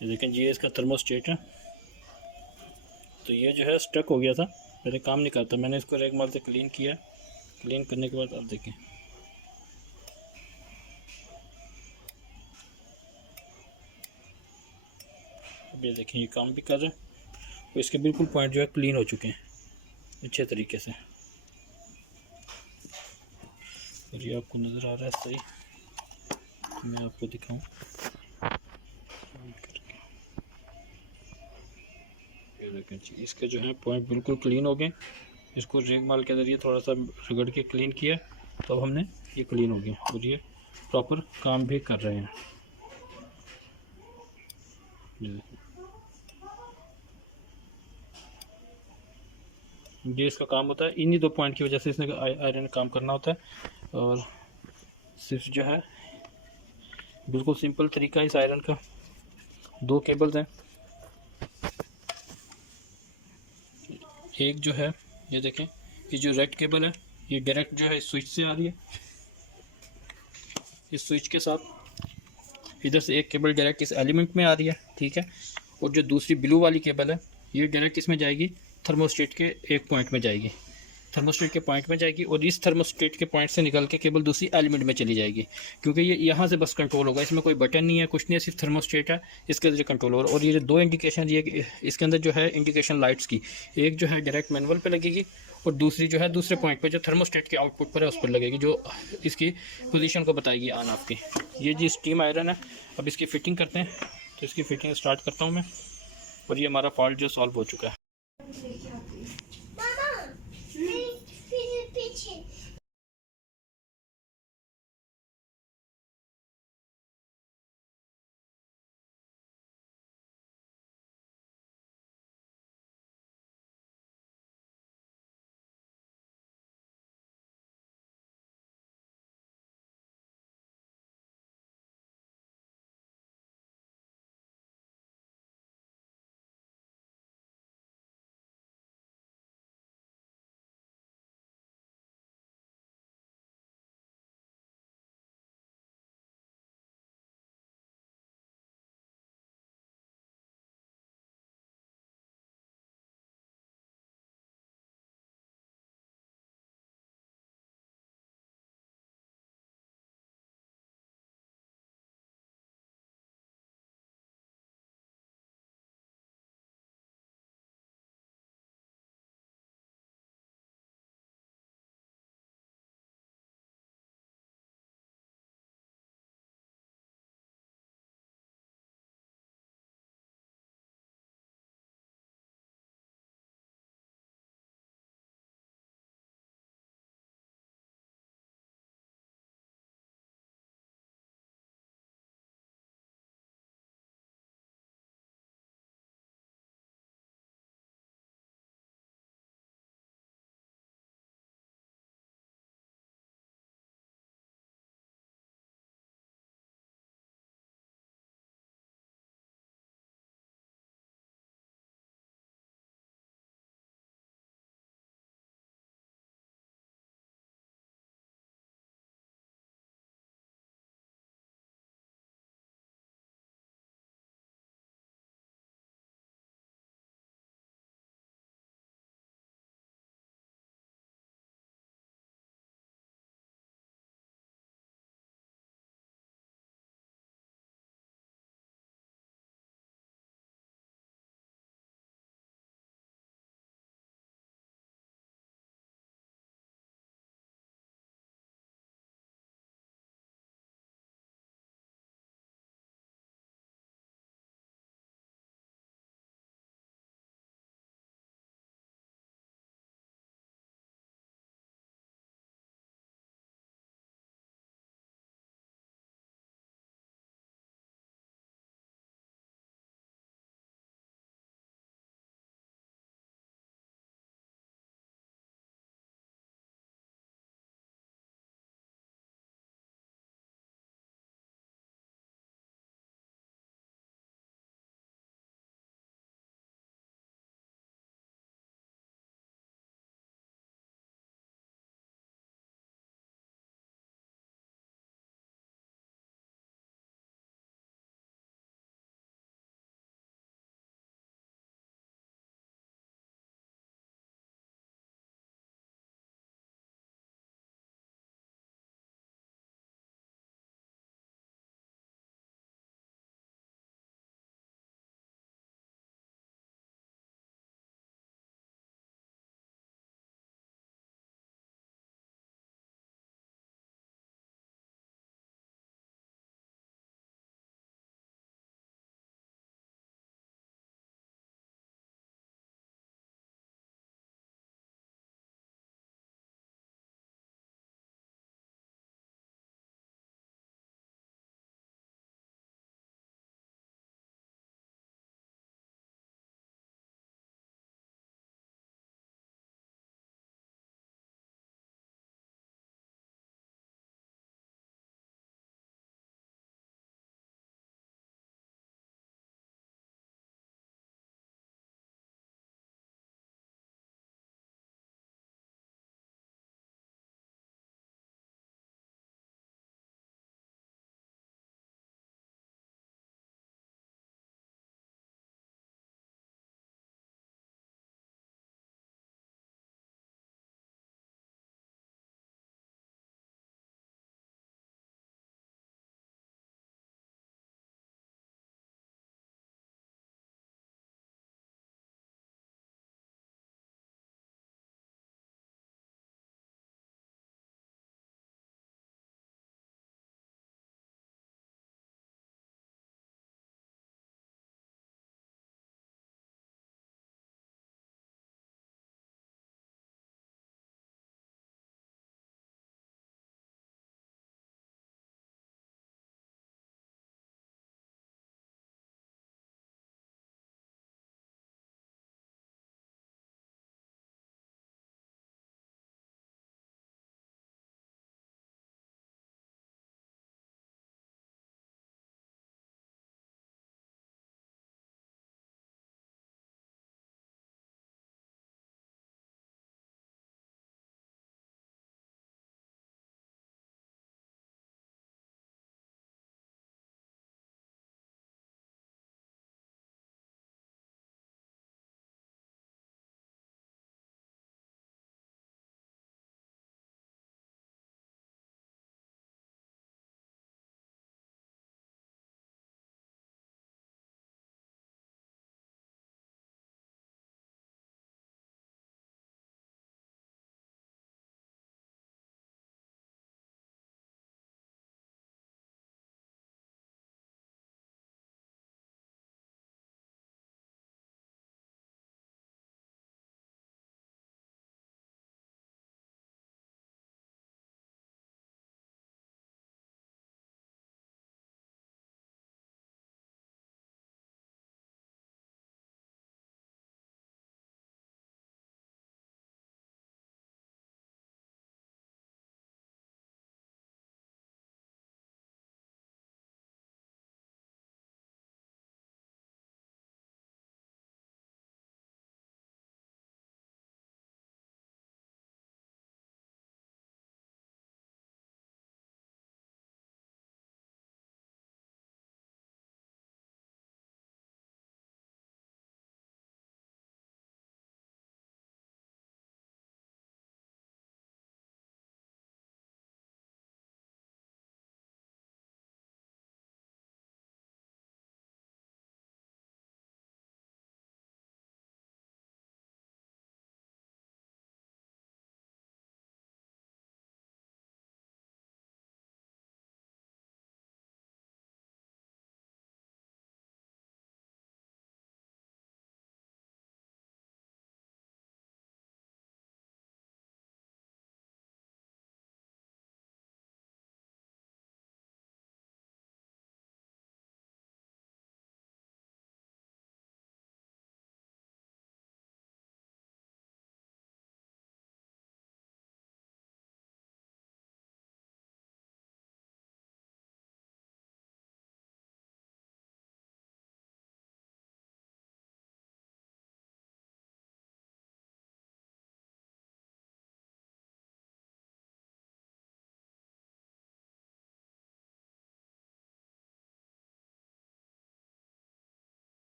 ये देखें ये इसका थर्मोस्टेट है। तो ये जो है स्टक हो गया था, पहले काम नहीं करता, मैंने इसको रेगमाल से क्लीन किया। क्लीन करने के बाद अब देखें अब ये देखें ये काम भी कर रहा है। तो इसके बिल्कुल पॉइंट जो है क्लीन हो चुके हैं अच्छे तरीके से। और ये आपको नज़र आ रहा है सही, तो मैं आपको दिखाऊं। ये देखें जी इसके जो है पॉइंट बिल्कुल क्लीन हो गए। इसको रेगमाल के ज़रिए थोड़ा सा रगड़ के क्लीन किया, तो अब हमने ये क्लीन हो गया और ये प्रॉपर काम भी कर रहे हैं। ये इसका काम होता है, इन्हीं दो पॉइंट की वजह से इसने आयरन काम करना होता है। और सिर्फ जो है बिल्कुल सिंपल तरीका इस आयरन का। दो केबल्स हैं, एक जो है ये देखें, ये जो रेड केबल है ये डायरेक्ट जो है इस स्विच से आ रही है। इस स्विच के साथ इधर से एक केबल डायरेक्ट इस एलिमेंट में आ रही है, ठीक है। और जो दूसरी ब्लू वाली केबल है ये डायरेक्ट इसमें जाएगी, थर्मोस्टेट के एक पॉइंट में जाएगी, थर्मोस्टेट के पॉइंट में जाएगी। और इस थर्मोस्टेट के पॉइंट से निकल के केबल दूसरी एलिमेंट में चली जाएगी, क्योंकि ये यहाँ से बस कंट्रोल होगा। इसमें कोई बटन नहीं है, कुछ नहीं है, सिर्फ थर्मोस्टेट है, इसके जरिए कंट्रोल होगा। और ये जो दो इंडिकेशन ये इसके अंदर जो है इंडिकेशन लाइट्स की, एक जो है डायरेक्ट मैनुअल पे लगेगी और दूसरी जो है दूसरे पॉइंट पे जो थर्मोस्टेट के आउटपुट पर है उस पर लगेगी, जो इसकी पोजीशन को बताएगी ऑन ऑफ की। ये जी स्टीम आयरन है। अब इसकी फिटिंग करते हैं, तो इसकी फिटिंग स्टार्ट करता हूँ मैं। और ये हमारा फॉल्ट जो सॉल्व हो चुका है।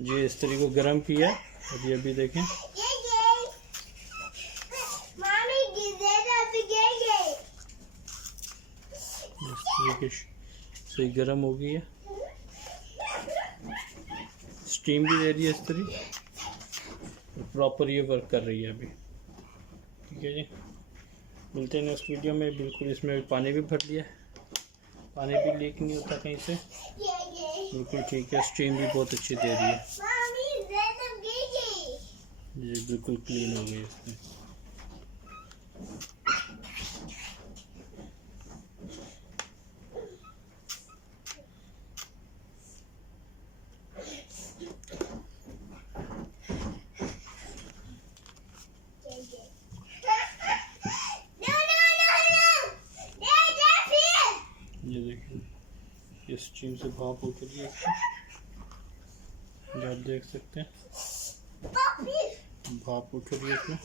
ये इस्त्री को गर्म किया और ये भी देखें इस्त्री की सही गर्म हो गई है, स्टीम भी दे रही है इस्त्री, प्रॉपर ये वर्क कर रही है अभी। ठीक है जी, मिलते हैं नेक्स्ट वीडियो में। बिल्कुल इसमें पानी भी भर लिया, पानी भी लीक नहीं होता कहीं से, बिल्कुल ठीक है। स्टीम भी बहुत अच्छी दे रही है जी, बिल्कुल क्लीन हो गई इसमें। ये देखिए इस स्टीम से भाप उठ रही है, जो आप देख सकते हैं भाप उठ रही है इसमें।